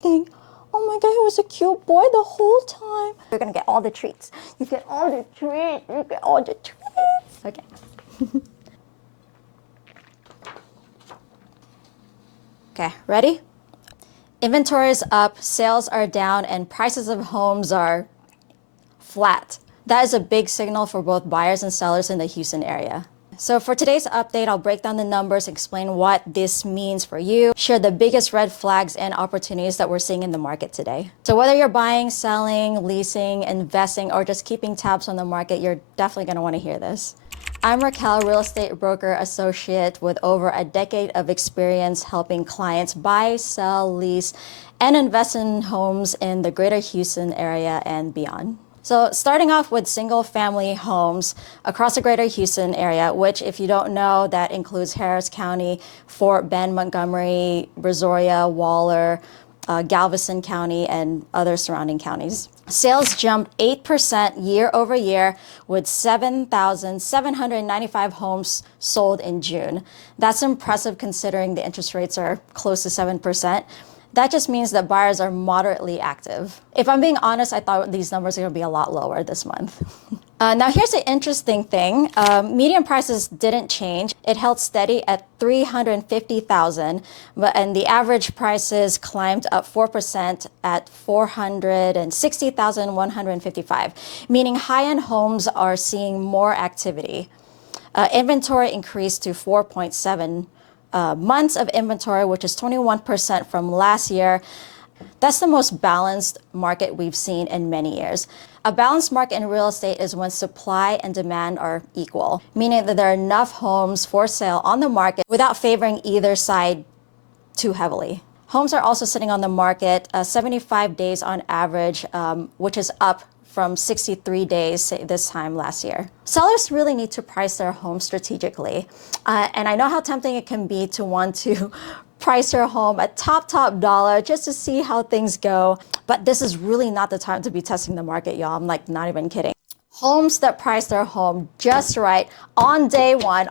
think, oh my God, he was a cute boy the whole time. You're gonna get all the treats. You get all the treats. You get all the treats. Okay. Okay, ready? Inventory is up, sales are down, and prices of homes are flat. That is a big signal for both buyers and sellers in the Houston area. So for today's update, I'll break down the numbers, explain what this means for you, share the biggest red flags and opportunities that we're seeing in the market today. So whether you're buying, selling, leasing, investing, or just keeping tabs on the market, you're definitely going to want to hear this. I'm Raquel, real estate broker associate with over a decade of experience helping clients buy, sell, lease, and invest in homes in the greater Houston area and beyond. So starting off with single family homes across the greater Houston area, which if you don't know, that includes Harris County, Fort Bend, Montgomery, Brazoria, Waller, Galveston County, and other surrounding counties. Sales jumped 8% year over year with 7,795 homes sold in June. That's impressive considering the interest rates are close to 7%. That just means that buyers are moderately active. If I'm being honest, I thought these numbers are going to be a lot lower this month. Now here's the interesting thing. Median prices didn't change. It held steady at $350,000, and the average prices climbed up 4% at $460,155, meaning high-end homes are seeing more activity. Inventory increased to 4.7 months of inventory, which is 21% from last year. That's the most balanced market we've seen in many years. A balanced market in real estate is when supply and demand are equal, meaning that there are enough homes for sale on the market without favoring either side too heavily. Homes are also sitting on the market 75 days on average, which is up from 63 days this time last year. Sellers really need to price their home strategically. And I know how tempting it can be to want to price your home at top dollar just to see how things go. But this is really not the time to be testing the market, y'all. I'm like not even kidding. Homes that price their home just right on day one,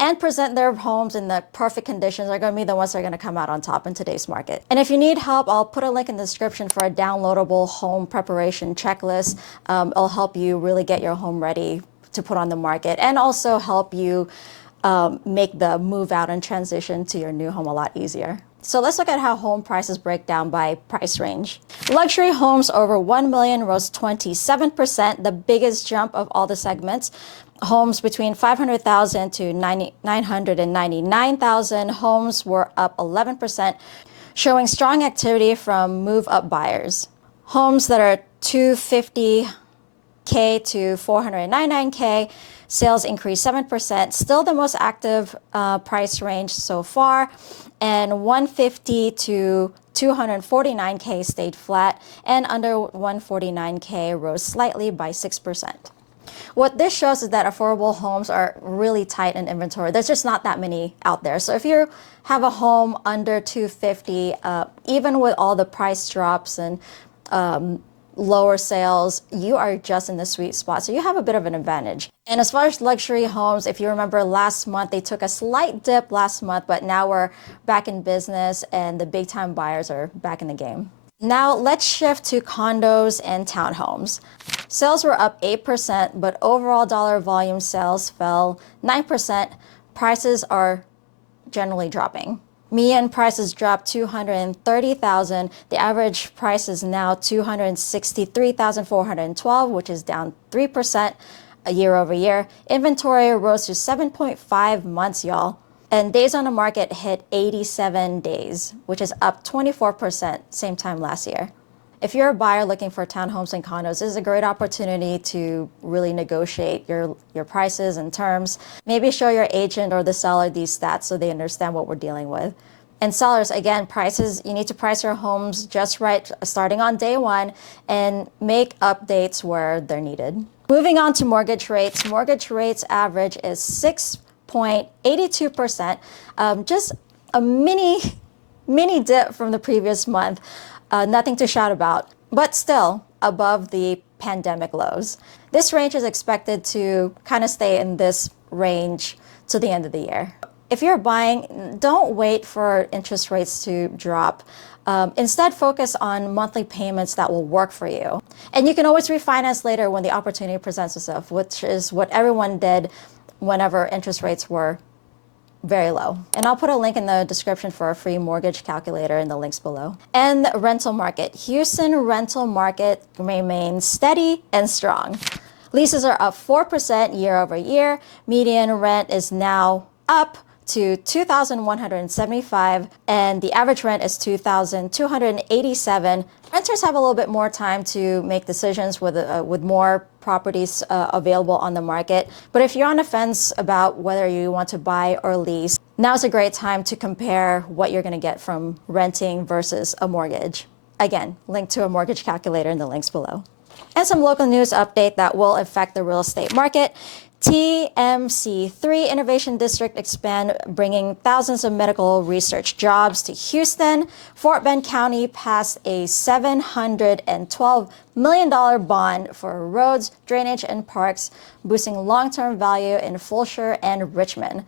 and present their homes in the perfect conditions are going to be the ones that are going to come out on top in today's market. And if you need help, I'll put a link in the description for a downloadable home preparation checklist. It'll help you really get your home ready to put on the market and also help you make the move out and transition to your new home a lot easier. So let's look at how home prices break down by price range. Luxury homes over $1 million rose 27%, the biggest jump of all the segments. Homes between $500,000 to $999,000 homes were up 11%, showing strong activity from move-up buyers. Homes that are $250K to $499K, sales increased 7%, still the most active price range so far, and $150 to $249K stayed flat, and under $149K rose slightly by 6%. What this shows is that affordable homes are really tight in inventory. There's just not that many out there. So if you have a home under $250, even with all the price drops and lower sales, you are just in the sweet spot. So you have a bit of an advantage. And as far as luxury homes, if you remember last month, they took a slight dip last month, but now we're back in business and the big time buyers are back in the game. Now let's shift to condos and townhomes. Sales were up 8%, but overall dollar volume sales fell 9%. Prices are generally dropping. Median prices dropped $230,000. The average price is now $263,412, which is down 3% year over year. Inventory rose to 7.5 months, y'all. And days on the market hit 87 days, which is up 24% same time last year. If you're a buyer looking for townhomes and condos, this is a great opportunity to really negotiate your prices and terms. Maybe show your agent or the seller these stats so they understand what we're dealing with. And sellers, again, prices, you need to price your homes just right starting on day one and make updates where they're needed. Moving on to mortgage rates. Mortgage rates average is 6.82%, just a mini dip from the previous month. Nothing to shout about, but still above the pandemic lows. This range is expected to kind of stay in this range to the end of the year. If you're buying, don't wait for interest rates to drop. Instead, focus on monthly payments that will work for you. And you can always refinance later when the opportunity presents itself, which is what everyone did whenever interest rates were very low. And I'll put a link in the description for a free mortgage calculator in the links below. And the rental market. Houston rental market remains steady and strong. Leases are up 4% year over year. Median rent is now up to $2,175, and the average rent is $2,287. Renters have a little bit more time to make decisions with more properties available on the market. But if you're on the fence about whether you want to buy or lease, now's a great time to compare what you're going to get from renting versus a mortgage. Again, link to a mortgage calculator in the links below. And some local news update that will affect the real estate market. TMC3 Innovation District expand, bringing thousands of medical research jobs to Houston. Fort Bend County passed a $712 million bond for roads, drainage, and parks, boosting long-term value in Fulshire and Richmond.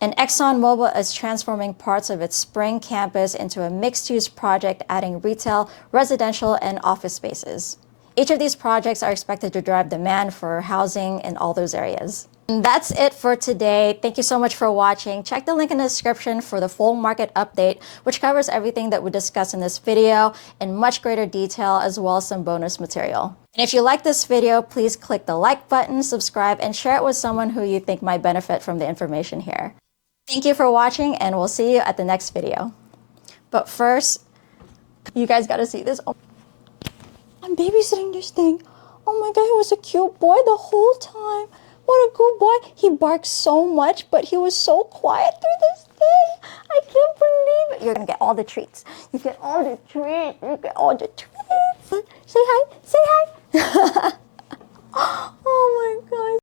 And ExxonMobil is transforming parts of its Spring campus into a mixed-use project, adding retail, residential, and office spaces. Each of these projects are expected to drive demand for housing in all those areas. And that's it for today. Thank you so much for watching. Check the link in the description for the full market update, which covers everything that we discussed in this video in much greater detail, as well as some bonus material. And if you like this video, please click the like button, subscribe, and share it with someone who you think might benefit from the information here. Thank you for watching, and we'll see you at the next video. But first, you guys gotta see this. I'm babysitting this thing. Oh my God, he was a cute boy the whole time. What a good boy. He barks so much, but he was so quiet through this thing. I can't believe it. You're gonna get all the treats. You get all the treats. You get all the treats. Say hi. Say hi.